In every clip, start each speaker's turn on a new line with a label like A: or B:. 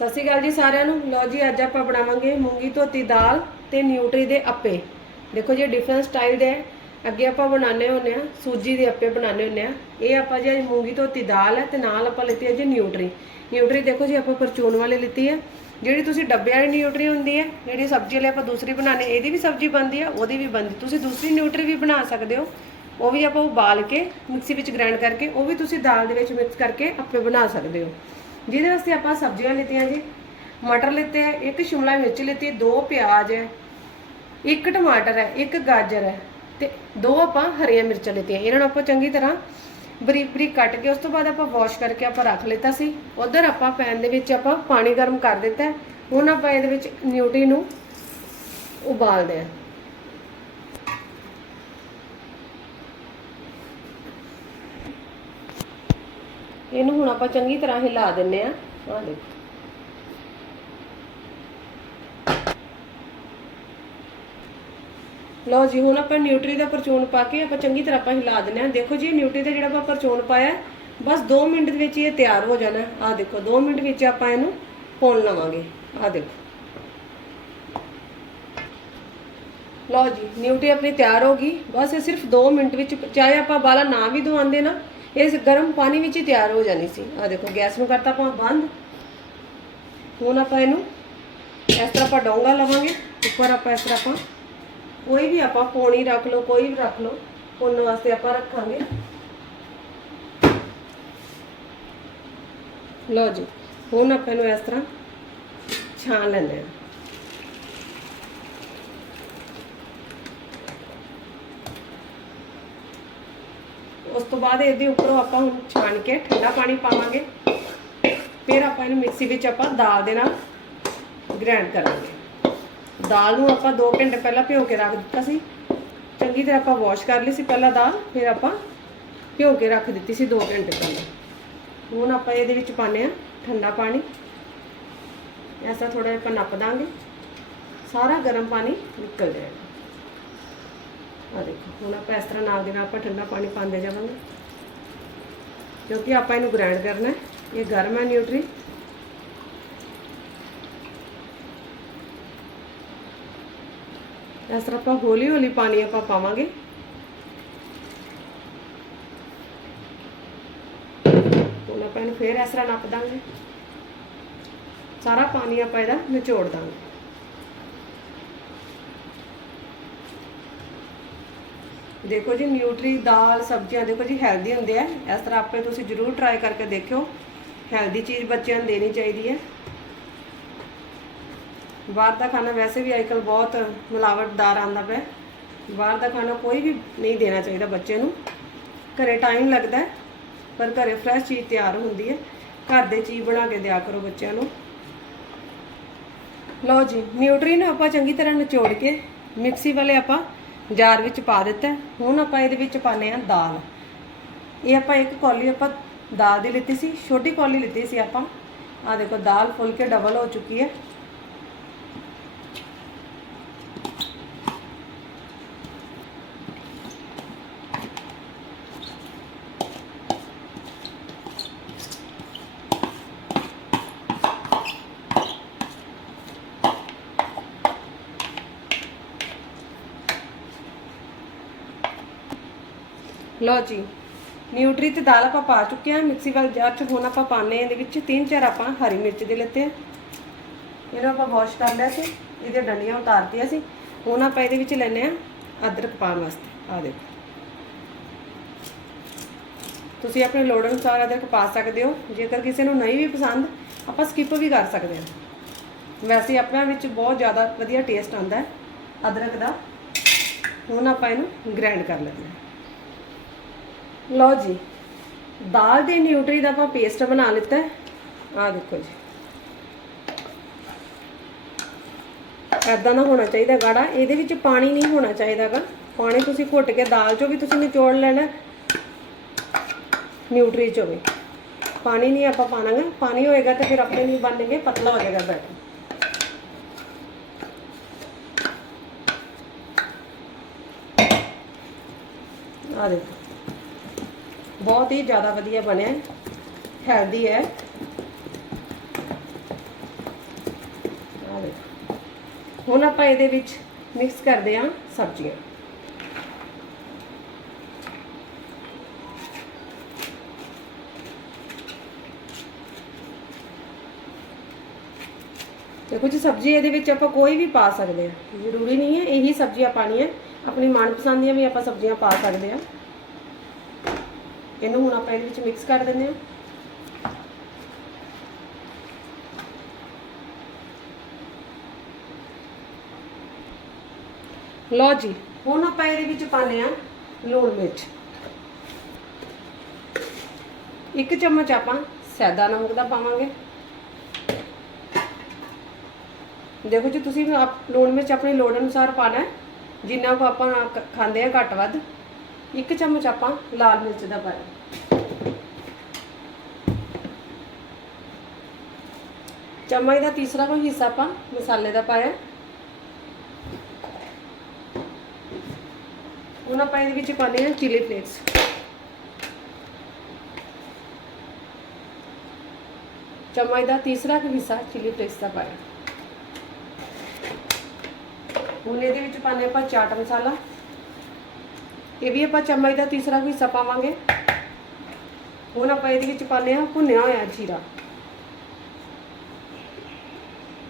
A: ਸਤਿ ਸ਼੍ਰੀ ਅਕਾਲ ਜੀ ਸਾਰਿਆਂ ਨੂੰ। ਲਓ ਜੀ, ਅੱਜ ਆਪਾਂ ਬਣਾਵਾਂਗੇ ਮੂੰਗੀ ਧੋਤੀ ਦਾਲ ਤੇ ਨਿਊਟਰੀ ਦੇ ਅੱਪੇ। ਦੇਖੋ ਜੀ ਡਿਫਰੈਂਟ ਸਟਾਈਲ ਦੇ। ਹੈ ਅੱਗੇ ਆਪਾਂ ਬਣਾਉਂਦੇ ਹੁੰਦੇ ਆ ਸੂਜੀ ਦੇ ਅੱਪੇ ਬਣਾਉਂਦੇ ਹੁੰਦੇ ਆ ਇਹ ਆਪਾਂ ਜੀ ਅੱਜ ਮੂੰਗੀ ਧੋਤੀ ਦਾਲ ਹੈ ਤੇ ਨਾਲ ਆਪਾਂ ਲਿੱਤੀ ਹੈ ਜੀ ਨਿਊਟਰੀ। ਨਿਊਟਰੀ ਦੇਖੋ ਜੀ, ਆਪਾਂ ਪਰਚੂਨ ਵਾਲੀ ਲਿੱਤੀ ਹੈ। ਜਿਹੜੀ ਤੁਸੀਂ ਡੱਬੇ ਵਾਲੀ ਨਿਊਟਰੀ ਹੁੰਦੀ ਹੈ, ਜਿਹੜੀ ਸਬਜ਼ੀ ਵਾਲੀ ਆਪਾਂ ਦੂਸਰੀ ਬਣਾਉਂਦੇ ਇਹਦੀ ਵੀ ਸਬਜ਼ੀ ਬਣਦੀ ਹੈ, ਉਹਦੀ ਵੀ ਬਣਦੀ। ਤੁਸੀਂ ਦੂਸਰੀ ਨਿਊਟਰੀ ਵੀ ਬਣਾ ਸਕਦੇ ਹੋ। ਉਹ ਵੀ ਆਪਾਂ ਉਬਾਲ ਕੇ ਮਿਕਸੀ ਵਿੱਚ ਗ੍ਰਾਈਂਡ ਕਰਕੇ, ਉਹ ਵੀ ਤੁਸੀਂ ਦਾਲ ਦੇ ਵਿੱਚ ਮਿਕਸ ਕਰਕੇ ਆਪੇ ਬਣਾ ਸਕਦੇ ਹੋ। ਜਿਹਦੇ ਵਾਸਤੇ ਆਪਾਂ ਸਬਜ਼ੀਆਂ ਲਿੱਤੀਆਂ ਜੀ। ਮਟਰ ਲਿੱਤੇ ਹੈ ਇੱਕ ਸ਼ਿਮਲਾ ਮਿਰਚ ਲਿੱਤੀ, ਦੋ ਪਿਆਜ਼ ਹੈ ਇੱਕ ਟਮਾਟਰ ਹੈ ਇੱਕ ਗਾਜਰ ਹੈ ਤੇ ਦੋ ਆਪਾਂ ਹਰੀਆਂ ਮਿਰਚਾਂ ਲਿੱਤੀਆਂ। ਇਹਨਾਂ ਨੂੰ ਆਪਾਂ ਚੰਗੀ ਤਰ੍ਹਾਂ ਬਰੀਕ ਬਰੀਕ ਕੱਟ ਕੇ ਉਸ ਤੋਂ ਬਾਅਦ ਆਪਾਂ ਵਾਸ਼ ਕਰਕੇ ਆਪਾਂ ਰੱਖ ਲਿੱਤਾ ਸੀ। ਉਧਰ ਆਪਾਂ ਪੈਨ ਦੇ ਵਿੱਚ ਆਪਾਂ ਪਾਣੀ ਗਰਮ ਕਰ ਦਿੱਤਾ। ਹੁਣ ਆਪਾਂ ਇਹਦੇ ਵਿੱਚ ਨਿਊਟਰੀ ਨੂੰ ਉਬਾਲਦੇ ਹਾਂ। ਇਹਨੂੰ ਹੁਣ ਆਪਾਂ ਚੰਗੀ ਤਰ੍ਹਾਂ ਹਿਲਾ ਦਿੰਨੇ ਆ। ਆਹ ਦੇਖੋ। ਲਓ ਜੀ, ਹੁਣ ਆਪਾਂ ਨਿਊਟਰੀ ਦਾ ਪਰਚੂਨ ਪਾ ਕੇ ਆਪਾਂ ਚੰਗੀ ਤਰ੍ਹਾਂ ਆਪਾਂ ਹਿਲਾ ਦਿੰਨੇ ਆ। ਦੇਖੋ ਜੀ, ਨਿਊਟਰੀ ਦਾ ਜਿਹੜਾ ਆਪਾਂ ਪਰਚੂਨ ਪਾਇਆ, ਬਸ 2 ਮਿੰਟ ਦੇ ਵਿੱਚ ਇਹ ਤਿਆਰ ਹੋ ਜਾਣਾ। ਆਹ ਦੇਖੋ 2 ਮਿੰਟ ਵਿੱਚ ਆਪਾਂ ਇਹਨੂੰ ਪਾਉਣ ਲਵਾਂਗੇ। ਆਹ ਦੇਖੋ। ਲਓ ਜੀ, ਨਿਊਟਰੀ ਆਪਣੀ ਤਿਆਰ ਹੋ ਗਈ। ਬਸ ਇਹ ਸਿਰਫ 2 ਮਿੰਟ ਵਿੱਚ, ਚਾਹੇ ਆਪਾਂ ਬਾਲਾ ਨਾ ਵੀ ਦਵਾਉਂਦੇ ਨਾ ਇਹ ਗਰਮ ਪਾਣੀ ਵਿੱਚ ਹੀ ਤਿਆਰ ਹੋ ਜਾਣੀ ਸੀ। ਆ ਦੇਖੋ, ਗੈਸ ਨੂੰ ਕਰਤਾ ਆਪਾਂ ਬੰਦ। ਹੁਣ ਆਪਾਂ ਇਹਨੂੰ ਇਸ ਤਰ੍ਹਾਂ ਆਪਾਂ ਡੋਂਗਾ ਲਵਾਂਗੇ। ਉੱਪਰ ਆਪਾਂ ਇਸ ਤਰ੍ਹਾਂ ਆਪਾਂ ਕੋਈ ਵੀ ਆਪਾਂ ਪੌਣੀ ਰੱਖ ਲਓ, ਕੋਈ ਵੀ ਰੱਖ ਲਓ, ਪੁੰਨ ਵਾਸਤੇ ਆਪਾਂ ਰੱਖਾਂਗੇ। ਲਓ ਜੀ, ਹੁਣ ਆਪਾਂ ਇਹਨੂੰ ਇਸ ਤਰ੍ਹਾਂ ਛਾਣ ਲੈਂਦੇ ਹਾਂ। ਉਸ ਤੋਂ ਬਾਅਦ ਇਹਦੇ ਉੱਪਰੋਂ ਆਪਾਂ ਹੁਣ ਛਾਣ ਕੇ ਠੰਡਾ ਪਾਣੀ ਪਾਵਾਂਗੇ। ਫਿਰ ਆਪਾਂ ਇਹਨੂੰ ਮਿਕਸੀ ਵਿੱਚ ਆਪਾਂ ਦਾਲ ਦੇ ਨਾਲ ਗ੍ਰਾਈਂਡ ਕਰਾਂਗੇ। ਦਾਲ ਨੂੰ ਆਪਾਂ 2 ਘੰਟੇ ਪਹਿਲਾਂ ਭਿਓ ਕੇ ਰੱਖ ਦਿੱਤਾ ਸੀ। ਚੰਗੀ ਤਰ੍ਹਾਂ ਆਪਾਂ ਵਾਸ਼ ਕਰ ਲਈ ਸੀ ਪਹਿਲਾਂ ਦਾਲ, ਫਿਰ ਆਪਾਂ ਭਿਓ ਕੇ ਰੱਖ ਦਿੱਤੀ ਸੀ 2 ਘੰਟੇ ਪਹਿਲਾਂ। ਹੁਣ ਆਪਾਂ ਇਹਦੇ ਵਿੱਚ ਪਾਉਂਦੇ ਆ ਠੰਡਾ ਪਾਣੀ। ਐਸਾ ਥੋੜਾ ਜਿਹਾ ਆਪਾਂ ਨੱਪ ਦਾਂਗੇ। ਸਾਰਾ ਗਰਮ ਪਾਣੀ ਨਿਕਲ ਜਾਏਗਾ। ਆ ਦੇਖੋ, ਹੁਣ ਆਪਾਂ ਇਸ ਤਰ੍ਹਾਂ ਨਾਲ ਦੇ ਨਾਲ ਆਪਾਂ ਠੰਡਾ ਪਾਣੀ ਪਾਉਂਦੇ ਜਾਵਾਂਗੇ। ਕਿਉਂਕਿ ਆਪਾਂ ਇਹਨੂੰ ਗ੍ਰਾਈਂਡ ਕਰਨਾ ਹੈ, ਇਹ ਗਰਮ ਹੈ ਨਿਊਟਰੀ ਇਸ ਤਰ੍ਹਾਂ ਆਪਾਂ ਹੌਲੀ ਹੌਲੀ ਪਾਣੀ ਆਪਾਂ ਪਾਵਾਂਗੇ। ਹੁਣ ਆਪਾਂ ਇਹਨੂੰ ਫੇਰ ਇਸ ਤਰ੍ਹਾਂ ਨੱਪ ਦਾਂਗੇ। ਸਾਰਾ ਪਾਣੀ ਆਪਾਂ ਇਹਦਾ ਨਿਚੋੜ ਦਾਂਗੇ। ਦੇਖੋ ਜੀ, ਨਿਊਟਰੀ ਦਾਲ, ਸਬਜ਼ੀਆਂ ਦੇਖੋ ਜੀ ਹੈਲਦੀ ਹੁੰਦੇ ਆ। ਇਸ ਤਰ੍ਹਾਂ ਆਪੇ ਤੁਸੀਂ ਜ਼ਰੂਰ ਟਰਾਈ ਕਰਕੇ ਦੇਖਿਓ। ਹੈਲਦੀ ਚੀਜ਼ ਬੱਚਿਆਂ ਨੂੰ ਦੇਣੀ ਚਾਹੀਦੀ ਹੈ। ਬਾਹਰ ਦਾ ਖਾਣਾ ਵੈਸੇ ਵੀ ਅੱਜਕੱਲ ਬਹੁਤ ਮਿਲਾਵਟਦਾਰ ਆਂਦਾ ਪਿਆ। ਬਾਹਰ ਦਾ ਖਾਣਾ ਕੋਈ ਵੀ ਨਹੀਂ ਦੇਣਾ ਚਾਹੀਦਾ ਬੱਚੇ ਨੂੰ। ਘਰੇ ਟਾਈਮ ਲੱਗਦਾ ਪਰ ਘਰੇ ਫਰੈਸ਼ ਚੀਜ਼ ਤਿਆਰ ਹੁੰਦੀ ਹੈ। ਘਰ ਦੇ ਚੀਜ਼ ਬਣਾ ਕੇ ਦਿਆ ਕਰੋ ਬੱਚਿਆਂ ਨੂੰ। ਲਓ ਜੀ, ਨਿਊਟਰੀ ਨੂੰ ਆਪਾਂ ਚੰਗੀ ਤਰ੍ਹਾਂ ਨਿਚੋੜ ਕੇ, ਮਿਕਸੀ ਵਾਲੇ ਆਪਾਂ ਜਾਰ ਵਿੱਚ ਪਾ ਦਿੱਤਾ। ਹੁਣ ਆਪਾਂ ਇਹਦੇ ਵਿੱਚ ਪਾਣੇ ਆ ਦਾਲ। ਇਹ ਆਪਾਂ ਇੱਕ ਕੌਲੀ ਆਪਾਂ ਦਾਲ ਦੀ ਲਿੱਤੀ ਸੀ, ਛੋਟੀ ਕੌਲੀ ਲਿੱਤੀ ਸੀ ਆਪਾਂ। ਆ ਦੇਖੋ, ਦਾਲ ਫੁੱਲ ਕੇ ਡਬਲ ਹੋ ਚੁੱਕੀ ਹੈ। ਲਓ ਜੀ, ਨਿਊਟਰੀ ਤੇ ਦਾਲ ਆਪਾਂ ਪਾ ਚੁੱਕੇ ਹਾਂ। ਮਿਕਸੀ ਵਾਲੇ ਜਾਰ ਚ ਹੁਣ ਆਪਾਂ ਪਾਣੇ ਇਹਦੇ ਵਿੱਚ ਤਿੰਨ ਚਾਰ ਆਪਾਂ ਹਰੀ ਮਿਰਚ ਦੇ ਲਿੱਤੇ। ਇਹਨੂੰ ਆਪਾਂ ਵਾਸ਼ ਕਰ ਲਿਆ ਸੀ ਇਹਦੇ ਡੰਡੀਆਂ ਉਤਾਰਤੀਆਂ ਸੀ। ਹੁਣ ਆਪਾਂ ਇਹਦੇ ਵਿੱਚ ਲੈਣੇ ਆ ਅਦਰਕ ਪਾਉਣ ਵਾਸਤੇ। ਆ ਦੇਖੋ। ਤੁਸੀਂ ਆਪਣੇ ਲੋੜ ਅਨੁਸਾਰ ਅਦਰਕ ਪਾ ਸਕਦੇ ਹੋ। ਜੇਕਰ ਕਿਸੇ ਨੂੰ ਨਹੀਂ ਵੀ ਪਸੰਦ, ਆਪਾਂ ਸਕਿਪ ਵੀ ਕਰ ਸਕਦੇ ਹਾਂ। ਵੈਸੇ ਆਪਣਾ ਵਿੱਚ ਬਹੁਤ ਜ਼ਿਆਦਾ ਵਧੀਆ ਟੇਸਟ ਆਉਂਦਾ ਹੈ ਅਦਰਕ ਦਾ। ਹੁਣ ਆਪਾਂ ਇਹਨੂੰ ਗ੍ਰਾਈਂਡ ਕਰ ਲੈਂਦੇ ਹਾਂ। ਲਓ ਜੀ, ਦਾਲ ਦੇ ਨਿਊਟਰੀ ਦਾ ਆਪਾਂ ਪੇਸਟ ਬਣਾ ਲਿੱਤਾ ਹੈ। ਆਹ ਦੇਖੋ ਜੀ। ਐਦਾਂ ਦਾ ਹੋਣਾ ਚਾਹੀਦਾ ਗਾੜਾ। ਇਹਦੇ ਵਿੱਚ ਪਾਣੀ ਨਹੀਂ ਹੋਣਾ ਚਾਹੀਦਾਗਾ ਪਾਣੀ ਤੁਸੀਂ ਘੁੱਟ ਕੇ ਦਾਲ ਚੋਂ ਵੀ ਤੁਸੀਂ ਨਿਚੋੜ ਲੈਣਾ ਨਿਊਟਰੀ ਚੋਂ ਵੀ। ਪਾਣੀ ਨਹੀਂ ਆਪਾਂ ਪਾਣਾਗਾ। ਪਾਣੀ ਹੋਏਗਾ ਤਾਂ ਫਿਰ ਆਪਣੇ ਨਹੀਂ ਬਣਨਗੇ, ਪਤਲਾ ਹੋ ਜਾਏਗਾ ਬੈਟਰ। ਆ ਦੇਖੋ। ਬਹੁਤ ਹੀ ਜ਼ਿਆਦਾ ਵਧੀਆ ਬਣਿਆ ਹੈਲਦੀ ਹੈ। ਹੁਣ ਆਪਾਂ ਇਹਦੇ ਵਿੱਚ ਮਿਕਸ ਕਰਦੇ ਹਾਂ ਸਬਜ਼ੀਆਂ। ਦੇਖੋ ਜੀ ਸਬਜ਼ੀ ਇਹਦੇ ਵਿੱਚ ਆਪਾਂ ਕੋਈ ਵੀ ਪਾ ਸਕਦੇ ਹਾਂ। ਜ਼ਰੂਰੀ ਨਹੀਂ ਹੈ ਇਹੀ ਸਬਜ਼ੀਆਂ ਪਾਣੀਆਂ ਆਪਣੀ ਮਨਪਸੰਦ ਦੀਆਂ ਵੀ ਆਪਾਂ ਸਬਜ਼ੀਆਂ ਪਾ ਸਕਦੇ ਹਾਂ। ਇਹਨੂੰ ਹੁਣ ਆਪਾਂ ਇਹਦੇ ਵਿੱਚ ਮਿਕਸ ਕਰ ਦਿੰਦੇ ਹਾਂ। ਲਓ ਜੀ, ਹੁਣ ਆਪਾਂ ਇਹਦੇ ਵਿੱਚ ਪਾਉਂਦੇ ਆ ਲੂਣ ਮਿਰਚ। ਇੱਕ ਚਮਚ ਆਪਾਂ ਸੈਦਾ ਨਮਕ ਦਾ ਪਾਵਾਂਗੇ। ਦੇਖੋ ਜੀ, ਤੁਸੀਂ ਲੂਣ ਮਿਰਚ ਆਪਣੀ ਲੋੜ ਅਨੁਸਾਰ ਪਾਣਾ ਜਿੰਨਾ ਕੋ ਆਪਾਂ ਖਾਂਦੇ ਆ ਘੱਟ ਵੱਧ। ਇੱਕ ਚਮਚ ਆਪਾਂ ਲਾਲ ਮਿਰਚ ਦਾ ਪਾਇਆ। ਚਮਚ ਦਾ ਤੀਸਰਾ ਕੋਈ ਹਿੱਸਾ ਆਪਾਂ ਮਸਾਲੇ ਦਾ ਪਾਇਆ। ਹੁਣ ਆਪਾਂ ਇਹਦੇ ਵਿੱਚ ਪਾਉਂਦੇ ਹਾਂ ਚਿਲੀ ਫਲੇਕਸ ਚਮਚ ਦਾ ਤੀਸਰਾ ਕੁ ਹਿੱਸਾ ਚਿਲੀ ਫਲੇਕਸ ਦਾ ਪਾਇਆ। ਹੁਣ ਇਹਦੇ ਵਿੱਚ ਪਾਉਂਦੇ ਆਪਾਂ ਚਾਟ ਮਸਾਲਾ। ਇਹ ਵੀ ਆਪਾਂ ਚਮਚ ਦਾ ਤੀਸਰਾ ਕੁ ਹਿੱਸਾ ਪਾਵਾਂਗੇ। ਹੁਣ ਆਪਾਂ ਇਹਦੇ ਵਿੱਚ ਪਾਉਂਦੇ ਹਾਂ, ਭੁੰਨਿਆ ਹੋਇਆ ਜੀਰਾ।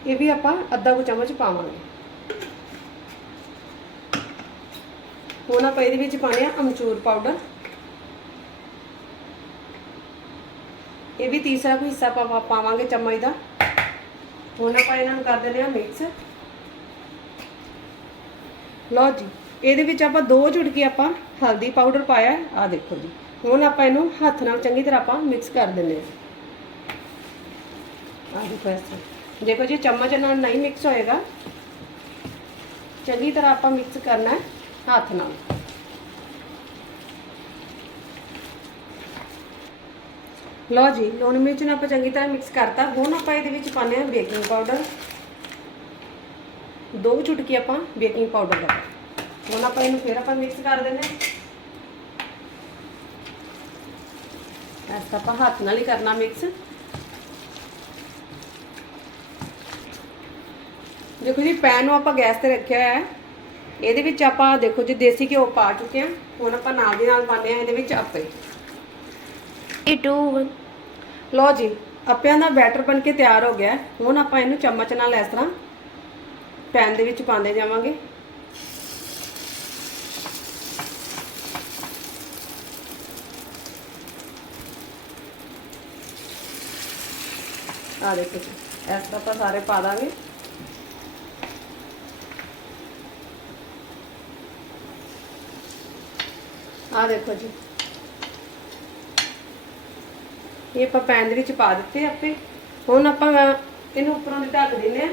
A: ਇਹ ਵੀ ਆਪਾਂ ਅੱਧਾ ਕੁ ਚਮਚ ਪਾਵਾਂਗੇ। ਹੁਣ ਆਪਾਂ ਇਹਦੇ ਵਿੱਚ ਪਾਣੇ ਆ ਅਮਚੂਰ ਪਾਊਡਰ। ਇਹ ਵੀ ਤੀਸਰਾ ਕੋਈ ਹਿੱਸਾ ਪਾ, ਪਾਵਾਂਗੇ ਚਮਚ ਦਾ। ਹੁਣ ਆਪਾਂ ਇਹਨਾਂ ਨੂੰ ਕਰ ਦਿੰਦੇ ਆ ਮਿਕਸ ਲਓ ਜੀ। ਇਹਦੇ ਵਿੱਚ ਆਪਾਂ ਦੋ ਚੁਟਕੀ ਆਪਾਂ ਹਲਦੀ ਪਾਊਡਰ ਪਾਇਆ ਆ ਦੇਖੋ ਜੀ। ਹੁਣ ਆਪਾਂ ਇਹਨੂੰ ਹੱਥ ਨਾਲ ਚੰਗੀ ਤਰ੍ਹਾਂ ਆਪਾਂ ਮਿਕਸ ਕਰ ਦਿੰਦੇ ਆ ਆ ਦੇਖੋ ਇਸ ਤਰ੍ਹਾਂ। ਦੇਖੋ ਜੀ, ਚਮਚ ਨਾਲ ਨਹੀਂ ਮਿਕਸ ਹੋਏਗਾ। ਚੰਗੀ ਤਰ੍ਹਾਂ ਆਪਾਂ ਮਿਕਸ ਕਰਨਾ ਹੈ ਹੱਥ ਨਾਲ। ਲਓ ਜੀ, ਲੂਣ ਮਿਰਚ ਨੂੰ ਆਪਾਂ ਚੰਗੀ ਤਰ੍ਹਾਂ ਮਿਕਸ ਕਰਤਾ। ਹੁਣ ਆਪਾਂ ਇਹਦੇ ਵਿੱਚ ਪਾਉਂਦੇ ਹਾਂ ਬੇਕਿੰਗ ਪਾਊਡਰ ਦੋ ਚੁਟਕੀ ਆਪਾਂ ਬੇਕਿੰਗ ਪਾਊਡਰ ਦਾ। ਹੁਣ ਆਪਾਂ ਇਹਨੂੰ ਫਿਰ ਆਪਾਂ ਮਿਕਸ ਕਰ ਦਿੰਦੇ ਹਾਂ। ਐਸ ਆਪਾਂ ਹੱਥ ਨਾਲ ਹੀ ਕਰਨਾ ਮਿਕਸ ਦੇਖੋ ਜੀ ਪੈਨ ਨੂੰ ਆਪਾਂ ਗੈਸ ਤੇ ਰੱਖਿਆ ਹੋਇਆ ਹੈ। ਇਹਦੇ ਵਿੱਚ ਆਪਾਂ ਦੇਖੋ ਜੀ ਦੇਸੀ ਘਿਓ ਪਾ ਚੁੱਕੇ ਹਾਂ। ਹੁਣ ਆਪਾਂ ਨਾਲ ਦੀ ਨਾਲ ਪਾਉਂਦੇ ਹਾਂ ਇਹਦੇ ਵਿੱਚ ਆਪੇ। 2 1 ਲਓ ਜੀ ਅੱਪਿਆਂ ਦਾ ਬੈਟਰ ਬਣ ਕੇ ਤਿਆਰ ਹੋ ਗਿਆ। ਹੁਣ ਆਪਾਂ ਇਹਨੂੰ ਚਮਚ ਨਾਲ ਇਸ ਤਰ੍ਹਾਂ ਪੈਨ ਦੇ ਵਿੱਚ ਪਾਉਂਦੇ ਜਾਵਾਂਗੇ। ਆ ਦੇਖੋ ਜੀ, ਇਸ ਤਰ੍ਹਾਂ ਆਪਾਂ ਸਾਰੇ ਪਾ ਦਾਂਗੇ। ਆ ਦੇਖੋ ਜੀ। ਇਹ ਆਪਾਂ ਪੈਨ ਦੇ ਵਿੱਚ ਪਾ ਦਿੱਤੇ ਆਪੇ। ਹੁਣ ਆਪਾਂ ਇਹਨੂੰ ਉੱਪਰੋਂ ਦੀ ਢੱਕ ਦਿੰਨੇ ਆ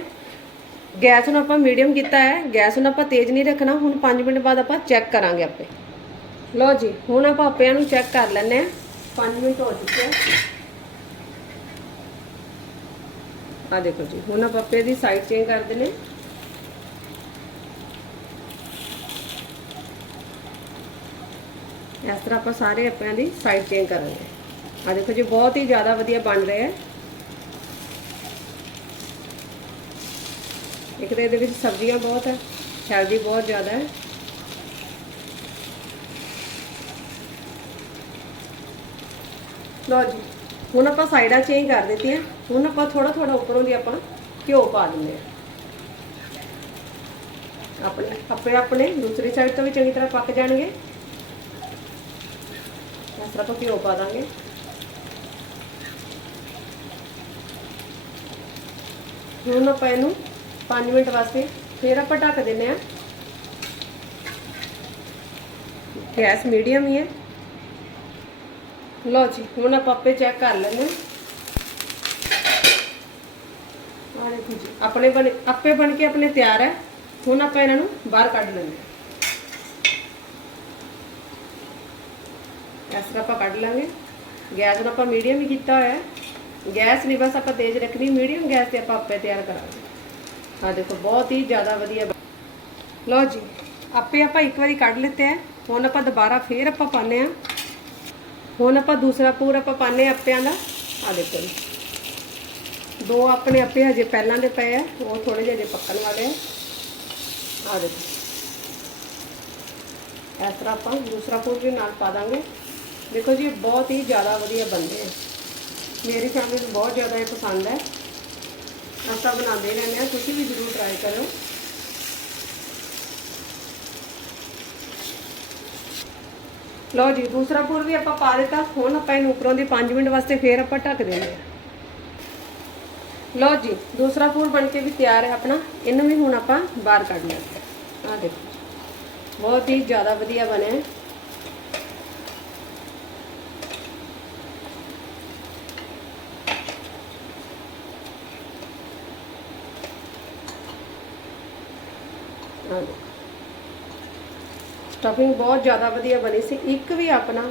A: ਗੈਸ ਨੂੰ ਆਪਾਂ ਮੀਡੀਅਮ ਕੀਤਾ ਹੈ। ਗੈਸ ਨੂੰ ਆਪਾਂ ਤੇਜ਼ ਨਹੀਂ ਰੱਖਣਾ। ਹੁਣ 5 ਮਿੰਟ ਬਾਅਦ ਆਪਾਂ ਚੈੱਕ ਕਰਾਂਗੇ ਆਪੇ। ਲਓ ਜੀ, ਹੁਣ ਆਪਾਂ ਆਪਿਆਂ ਨੂੰ ਚੈੱਕ ਕਰ ਲੈਂਦੇ ਆ 5 ਮਿੰਟ ਹੋ ਚੁੱਕੇ ਆ। ਆ ਦੇਖੋ ਜੀ, ਹੁਣ ਆਪਾਂ ਆਪੇ ਦੀ ਸਾਈਡ ਚੇਂਜ ਕਰ ਦਿੰਨੇ ਇਸ ਤਰ੍ਹਾਂ ਆਪਾਂ ਸਾਰੇ ਆਪਿਆਂ ਦੀ ਸਾਈਡ ਚੇਂਜ ਕਰਾਂਗੇ ਆ ਦੇਖੋ ਜੀ, ਬਹੁਤ ਹੀ ਜ਼ਿਆਦਾ ਵਧੀਆ ਬਣ ਰਿਹਾ ਹੈ। ਇੱਕ ਤਾਂ ਇਹਦੇ ਵਿੱਚ ਸਬਜ਼ੀਆਂ ਬਹੁਤ ਹੈ ਹੈਲਦੀ ਬਹੁਤ ਜ਼ਿਆਦਾ ਹੈ। ਲਓ ਜੀ ਹੁਣ ਆਪਾਂ ਸਾਈਡਾਂ ਚੇਂਜ ਕਰ ਦਿੱਤੀਆਂ। ਹੁਣ ਆਪਾਂ ਥੋੜਾ ਥੋੜਾ ਉੱਪਰੋਂ ਦੀ ਆਪਾਂ ਘਿਓ ਪਾ ਦਿੰਦੇ ਆ ਆਪਣੇ ਆਪਣੇ ਆਪਣੇ, ਦੂਸਰੀ ਸਾਈਡ ਤੋਂ ਵੀ ਚੰਗੀ ਤਰ੍ਹਾਂ ਪੱਕ ਜਾਣਗੇ। ਇਸ ਤਰ੍ਹਾਂ ਆਪਾਂ ਘਿਓ ਪਾ ਦਾਂਗੇ। ਹੁਣ ਆਪਾਂ ਇਹਨੂੰ 5 ਮਿੰਟ ਵਾਸਤੇ ਫਿਰ ਆਪਾਂ ਢੱਕ ਦਿੰਨੇ ਆ ਗੈਸ ਮੀਡੀਅਮ ਹੀ ਹੈ। ਲਓ ਜੀ, ਹੁਣ ਆਪਾਂ ਆਪੇ ਚੈੱਕ ਕਰ ਲੈਂਦੇ ਹਾਂ। ਦੇਖੋ ਜੀ, ਆਪਣੇ ਬਣੇ ਆਪੇ ਬਣ ਕੇ ਆਪਣੇ ਤਿਆਰ ਹੈ। ਹੁਣ ਆਪਾਂ ਇਹਨਾਂ ਨੂੰ ਬਾਹਰ ਕੱਢ ਲੈਂਦੇ ਇਸ ਤਰ੍ਹਾਂ ਆਪਾਂ ਕੱਢ ਲਾਂਗੇ। ਗੈਸ ਨੂੰ ਆਪਾਂ ਮੀਡੀਅਮ ਹੀ ਕੀਤਾ ਹੋਇਆ ਹੈ। ਗੈਸ ਨਹੀਂ, ਬਸ ਆਪਾਂ ਤੇਜ਼ ਰੱਖਣੀ, ਮੀਡੀਅਮ ਗੈਸ ਤੇ ਆਪਾਂ ਆਪੇ ਤਿਆਰ ਕਰਾਂਗੇ। ਆ ਦੇਖੋ, ਬਹੁਤ ਹੀ ਜ਼ਿਆਦਾ ਵਧੀਆ ਲਓ ਜੀ, ਆਪੇ ਆਪਾਂ ਇੱਕ ਵਾਰੀ ਕੱਢ ਲਿੱਤੇ ਹੈ। ਹੁਣ ਆਪਾਂ ਦੁਬਾਰਾ ਫੇਰ ਆਪਾਂ ਪਾਉਂਦੇ ਆ ਹੁਣ ਆਪਾਂ ਦੂਸਰਾ ਪੂਰ ਆਪਾਂ ਪਾਉਂਦੇ ਹਾਂ ਅੱਪਿਆਂ ਦਾ। ਆ ਦੇਖੋ ਜੀ। ਦੋ ਆਪਣੇ ਆਪੇ ਹਜੇ ਪਹਿਲਾਂ ਦੇ ਪਏ ਆ, ਉਹ ਥੋੜੇ ਜਿਹੇ ਹਜੇ ਪੱਕਣ ਵਾਲੇ ਆ। ਆ ਦੇਖੋ। ਇਸ ਤਰ੍ਹਾਂ ਆਪਾਂ ਦੂਸਰਾ ਪੂਰ ਵੀ ਨਾਲ ਪਾ ਦਾਂਗੇ। ਦੇਖੋ ਜੀ, ਬਹੁਤ ਹੀ ਜ਼ਿਆਦਾ ਵਧੀਆ ਬਣਦੇ ਆ। ਮੇਰੀ ਫੈਮਿਲੀ ਨੂੰ ਬਹੁਤ ਜ਼ਿਆਦਾ ਇਹ ਪਸੰਦ ਹੈ। ਆਪਾਂ ਬਣਾਉਂਦੇ ਰਹਿੰਦੇ ਆ। ਤੁਸੀਂ ਵੀ ਜ਼ਰੂਰ ਟਰਾਈ ਕਰਿਓ। ਲਓ ਜੀ, ਦੂਸਰਾ ਫੂਡ ਵੀ ਆਪਾਂ ਪਾ ਦਿੱਤਾ। ਹੁਣ ਆਪਾਂ ਇਹਨੂੰ ਉੱਪਰੋਂ ਦੀ 5 ਮਿੰਟ ਵਾਸਤੇ ਫੇਰ ਆਪਾਂ ਢੱਕ ਦਿੰਦੇ ਲਓ ਜੀ, ਦੂਸਰਾ ਫੂਡ ਬਣ ਕੇ ਵੀ ਤਿਆਰ ਹੈ ਆਪਣਾ। ਇਹਨੂੰ ਵੀ ਹੁਣ ਆਪਾਂ ਬਾਹਰ ਕੱਢ ਲਿਆ ਆ ਦੇਖੋ ਬਹੁਤ ਹੀ ਜ਼ਿਆਦਾ ਵਧੀਆ ਬਣਿਆ ਆ ਦੇਖੋ। ਸਟਫਿੰਗ ਬਹੁਤ ਜ਼ਿਆਦਾ ਵਧੀਆ ਬਣੀ ਸੀ। ਇੱਕ ਵੀ ਆਪਣਾ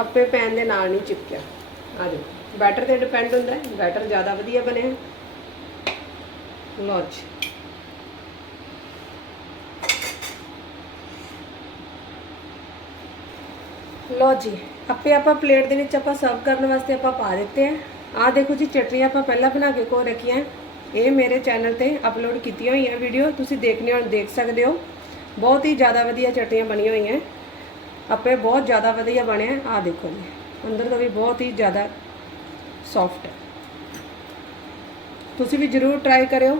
A: ਅੱਪੇ ਪੈਨ ਦੇ ਨਾਲ ਨਹੀਂ ਚਿਪਕਿਆ। ਆ ਦੇਖੋ ਬੈਟਰ ਤੇ ਡਿਪੈਂਡ ਹੁੰਦਾ ਹੈ। ਬੈਟਰ ਜ਼ਿਆਦਾ ਵਧੀਆ ਬਣਿਆ ਲਓ ਜੀ। ਲਓ ਜੀ। ਅੱਪੇ ਆਪਾਂ ਪਲੇਟ ਦੇ ਵਿੱਚ ਆਪਾਂ ਸਰਵ ਕਰਨ ਵਾਸਤੇ ਆਪਾਂ ਪਾ ਦਿੱਤੇ ਆ ਆਹ ਦੇਖੋ ਜੀ ਚਟਨੀ ਆਪਾਂ ਪਹਿਲਾਂ ਬਣਾ ਕੇ ਕੋ ਰੱਖੀਆਂ ਇਹ ਮੇਰੇ ਚੈਨਲ ਤੇ ਅਪਲੋਡ ਕੀਤੀਆਂ ਹੋਈਆਂ ਵੀਡੀਓ। ਤੁਸੀਂ ਦੇਖਣੀ ਹੋ, ਦੇਖ ਸਕਦੇ ਹੋ। ਬਹੁਤ ਹੀ ਜ਼ਿਆਦਾ ਵਧੀਆ ਚਟਨੀਆਂ ਬਣੀਆਂ ਹੋਈਆਂ। ਆਪੇ ਬਹੁਤ ਜ਼ਿਆਦਾ ਵਧੀਆ ਬਣਿਆ। ਆਹ ਦੇਖੋ ਜੀ, ਅੰਦਰ ਦਾ ਵੀ ਬਹੁਤ ਹੀ ਜ਼ਿਆਦਾ ਸੌਫਟ ਹੈ। ਤੁਸੀਂ ਵੀ ਜਰੂਰ ਟਰਾਈ ਕਰਿਓ।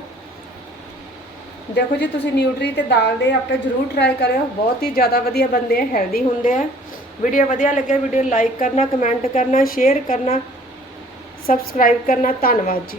A: ਦੇਖੋ ਜੀ, ਤੁਸੀਂ ਨਿਊਟਰੀ ਤੇ ਦਾਲ ਦੇ ਆਪੇ ਜਰੂਰ ਟਰਾਈ ਕਰਿਓ। ਬਹੁਤ ਹੀ ਜ਼ਿਆਦਾ ਵਧੀਆ ਬਣਦੇ ਆ ਹੈਲਦੀ ਹੁੰਦੇ ਆ। ਵੀਡੀਓ ਵਧੀਆ ਲੱਗੇ ਵੀਡੀਓ ਲਾਈਕ ਕਰਨਾ ਕਮੈਂਟ ਕਰਨਾ ਸ਼ੇਅਰ ਕਰਨਾ ਸਬਸਕ੍ਰਾਈਬ ਕਰਨਾ। ਧੰਨਵਾਦ ਜੀ।